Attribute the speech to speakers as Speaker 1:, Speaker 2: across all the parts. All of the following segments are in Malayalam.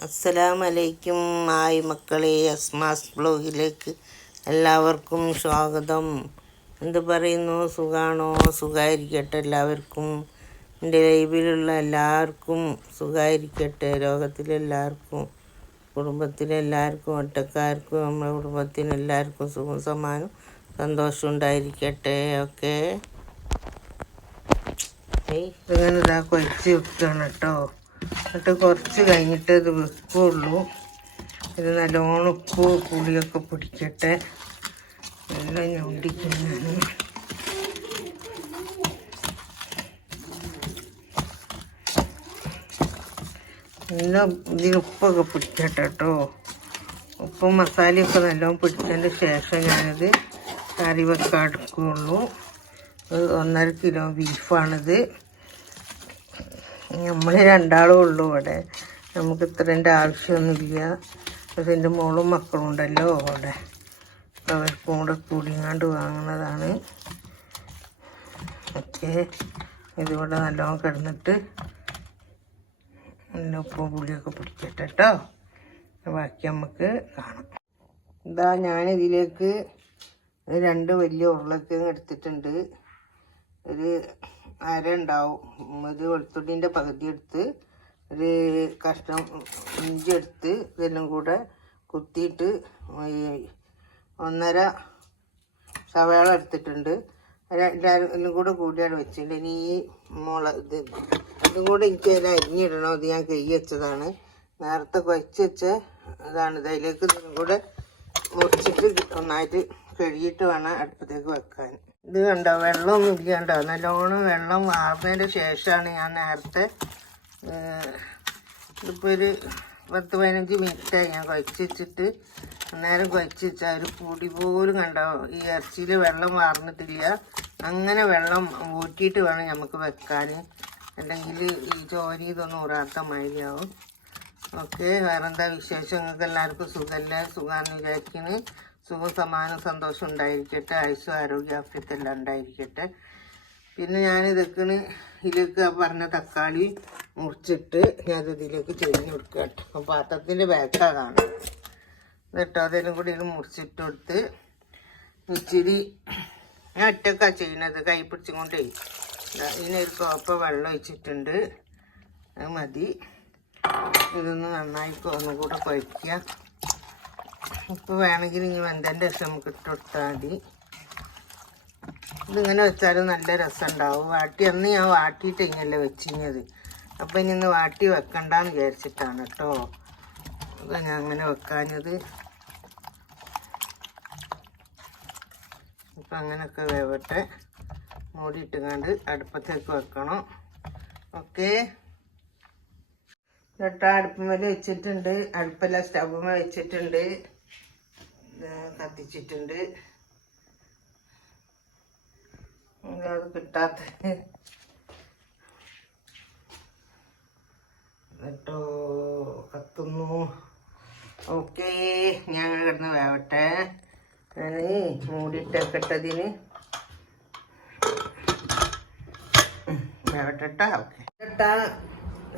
Speaker 1: അസ്സലാമലൈക്കും ആയി മക്കളെ അസ്മാസ് ബ്ലോഗിലേക്ക് എല്ലാവർക്കും സ്വാഗതം. എന്ത് പറയുന്നു? സുഖാണോ? സുഖമായിരിക്കട്ടെ എല്ലാവർക്കും. എന്റെ ലൈവിലുള്ള എല്ലാവർക്കും സുഖമായിരിക്കട്ടെ ലോകത്തിലെല്ലാവർക്കും കുടുംബത്തിലെല്ലാവർക്കും ഒറ്റക്കാർക്കും നമ്മുടെ കുടുംബത്തിന് എല്ലാവർക്കും സുഖം സമാനം സന്തോഷം ഉണ്ടായിരിക്കട്ടെ. ഓക്കെ. ഇങ്ങനെ ഇതാ കൊഴിച്ച് വെക്കുകയാണ് കേട്ടോ. എന്നിട്ട് കുറച്ച് കഴിഞ്ഞിട്ട് ഇത് വെക്കുള്ളൂ. ഇത് നല്ലോണം ഉപ്പ് പുളിയൊക്കെ പിടിക്കട്ടെ. എല്ലാം ഞൊണ്ടിക്കുന്നതാണ് നല്ല ഇതിന് ഉപ്പൊക്കെ പിടിക്കട്ടെ കേട്ടോ ഉപ്പും മസാലയൊക്കെ നല്ലോണം പിടിച്ചതിന്റെ ശേഷം ഞാനിത് കറി വെക്കാൻ എടുക്കുകയുള്ളൂ ഒന്നര കിലോ ബീഫാണിത് നമ്മൾ രണ്ടാളും ഉള്ളൂ ഇവിടെ. നമുക്ക് ഇത്രേന്റെ ആവശ്യമൊന്നുമില്ല. അതിന്റെ മോളും മക്കളും ഉണ്ടല്ലോ അവിടെ. അവർക്കും കൂടെ കൂടിങ്ങാണ്ട് വാങ്ങുന്നതാണ്. ഓക്കെ. ഇതിവിടെ നല്ലോണം കിടന്നിട്ട് നല്ല ഉപ്പും പുളിയൊക്കെ പിടിക്കട്ടെ കേട്ടോ. ബാക്കി നമുക്ക് കാണാം. ഇതാ ഞാനിതിലേക്ക് രണ്ട് വലിയ ഉരുളക്കിഴങ്ങ് എടുത്തിട്ടുണ്ട്. ഒരു അര ഉണ്ടാവും. ഒരു വെളുത്തുള്ളിന്റെ പകുതി എടുത്ത് ഒരു കഷ്ണം ഇഞ്ചി എടുത്ത് ഇതെല്ലാം കൂടെ കുത്തിയിട്ട് ഒന്നര സവാള എടുത്തിട്ടുണ്ട്. രണ്ടും കൂടെ കൂടിയാണ് വെച്ചിട്ടുണ്ട് ഇനി ഈ മുള ഇത് ഇതും കൂടെ എനിക്ക് അതിൽ അരിഞ്ഞിടണം. അത് ഞാൻ കൈ വെച്ചതാണ്. നേരത്തെ കുഴച്ച് വെച്ച ഇതാണ്. ഇതിലേക്ക് ഇതും കൂടെ മുറിച്ചിട്ട് ഒന്നായിട്ട് കഴുകിയിട്ട് വേണം അടുപ്പത്തേക്ക് വെക്കാൻ. ഇത് കണ്ടോ? വെള്ളമൊന്നും ഇല്ല കണ്ടോ നല്ലോണം വെള്ളം വാർന്നതിന്റെ ശേഷമാണ് ഞാൻ നേരത്തെ ഇതിപ്പോൾ ഒരു പത്ത് പതിനഞ്ച് മിനിറ്റായി ഞാൻ കുഴച്ച് വെച്ചിട്ട് അന്നേരം കുഴച്ച് വെച്ചാൽ ഒരു പൊടി പോലും കണ്ടോ? ഈ ഇറച്ചിയിൽ വെള്ളം വാർന്നിട്ടില്ല. അങ്ങനെ വെള്ളം ഊറ്റിയിട്ട് വേണം നമുക്ക് വെക്കാൻ അല്ലെങ്കിൽ ഈ ചോരി ഇതൊന്നും ഊറാത്ത മാതിരിയാവും. ഓക്കെ വേറെന്താ വിശേഷം? നിങ്ങൾക്ക് എല്ലാവർക്കും സുഖമല്ല സുഖമാണെന്ന് വിചാരിക്കുന്നു സുഖം സമാനം സന്തോഷം ഉണ്ടായിരിക്കട്ടെ ആയുസ്സും ആരോഗ്യ ആഫ്യത്തെല്ലാം ഉണ്ടായിരിക്കട്ടെ. പിന്നെ ഞാൻ ഇതൊക്കെ ഇതിലേക്ക് പറഞ്ഞ തക്കാളി മുറിച്ചിട്ട് ഞാൻ ഇതിലേക്ക് ചെരിഞ്ഞ് കൊടുക്കുക കേട്ടോ. പാത്രത്തിന്റെ ബാക്കാണ് കാണും. എന്നിട്ടോ അതെല്ലാം കൂടി ഇത് മുറിച്ചിട്ട് കൊടുത്ത് ഇച്ചിരി ഞാൻ ഒറ്റക്കാ ചെയ്യുന്നത്. കൈ പിടിച്ചും കൊണ്ടേ. ദാ ഇതിനൊരു കോപ്പ വെള്ളം ഒഴിച്ചിട്ടുണ്ട്. അത് മതി. ഇതൊന്ന് നന്നായി ഒന്നും കൂടെ കുഴയ്ക്കുക. ഉപ്പ് വേണമെങ്കിൽ ഇനി വെന്തന്റെ രസം നമുക്ക് ഇട്ട് മതി. ഇതിങ്ങനെ വെച്ചാലും നല്ല രസം ഉണ്ടാവും വാട്ടി അന്ന് ഞാൻ വാട്ടിയിട്ട് ഇങ്ങനല്ലേ വെച്ചിഞ്ഞത് അപ്പം ഇനി ഇന്ന് വാട്ടി വെക്കണ്ടെന്ന് വിചാരിച്ചിട്ടാണ് കേട്ടോ. അതാ ഞാൻ അങ്ങനെ വെക്കാഞ്ഞത്. ഇപ്പം അങ്ങനെയൊക്കെ വേവട്ടെ. മൂടിയിട്ടുകൊണ്ട് അടുപ്പത്തേക്ക് വെക്കണം. ഓക്കെ. ചേട്ടാ അടുപ്പുമേൽ വെച്ചിട്ടുണ്ട്. അടുപ്പല്ല സ്റ്റൗമ്മ വെച്ചിട്ടുണ്ട്. കത്തിച്ചിട്ടുണ്ട്. അത് കിട്ടാത്ത എന്നിട്ടോ കത്തുന്നു. ഓക്കേ ഞാൻ കിടന്ന് വേവട്ടെ. ഞാൻ മൂടിയിട്ടൊക്കെ ഇട്ടതിന് വേവട്ടെ കേട്ടാ ഓക്കെ. ചേട്ടാ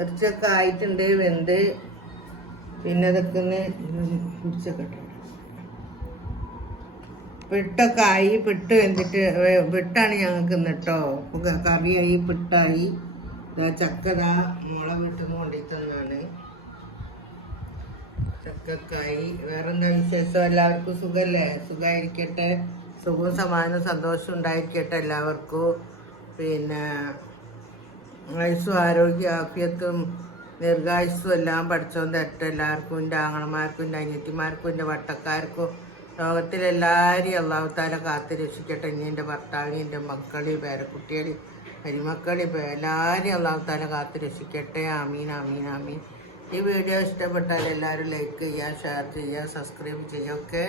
Speaker 1: ഇറച്ചിയൊക്കെ ആയിട്ടുണ്ട് വെന്ത്. പിന്നെ അതൊക്കെ ഒന്ന് പിടിച്ചൊക്കെ ഇട്ടോ പിട്ടൊക്കെ ആയി പിട്ട് വെന്തിട്ട് പിട്ടാണ് ഞങ്ങൾക്ക് ഇന്ന് കേട്ടോ കറിയായി പിട്ടായി. ചക്കതാ മോളെ വീട്ടിൽ നിന്ന് കൊണ്ടുത്തന്നാണ് ചക്കക്കായി. വേറെന്താ വിശേഷം? എല്ലാവർക്കും സുഖല്ലേ? സുഖമായിരിക്കട്ടെ സുഖവും സമാനവും സന്തോഷം ഉണ്ടായിരിക്കട്ടെ എല്ലാവർക്കും. പിന്നെ ആയുസ്സും ആരോഗ്യ ആഫ്യത്തും ദീർഘായുസ്സും എല്ലാം പഠിച്ചോണ്ട് തരട്ടെ എല്ലാവർക്കും എന്റെ ആങ്ങളമാർക്കും എന്റെ അനിയത്തിമാർക്കും എന്റെ വട്ടക്കാർക്കും ലോകത്തിലെല്ലാവരെയും അള്ളാഹുത്താല കാത്ത് രക്ഷിക്കട്ടെ. ഇനി എന്റെ ഭർത്താവിനെയും എന്റെ മക്കളെയും പേരക്കുട്ടികളെയും മരുമക്കളെയും ഇപ്പം എല്ലാവരെയും അള്ളാഹുത്താല കാത്ത് രക്ഷിക്കട്ടെ. ആമീൻ ആമീൻ ആമീൻ. ഈ വീഡിയോ ഇഷ്ടപ്പെട്ടാൽ എല്ലാവരും ലൈക്ക് ചെയ്യുക ഷെയർ ചെയ്യുക സബ്സ്ക്രൈബ് ചെയ്യുക ഒക്കെ.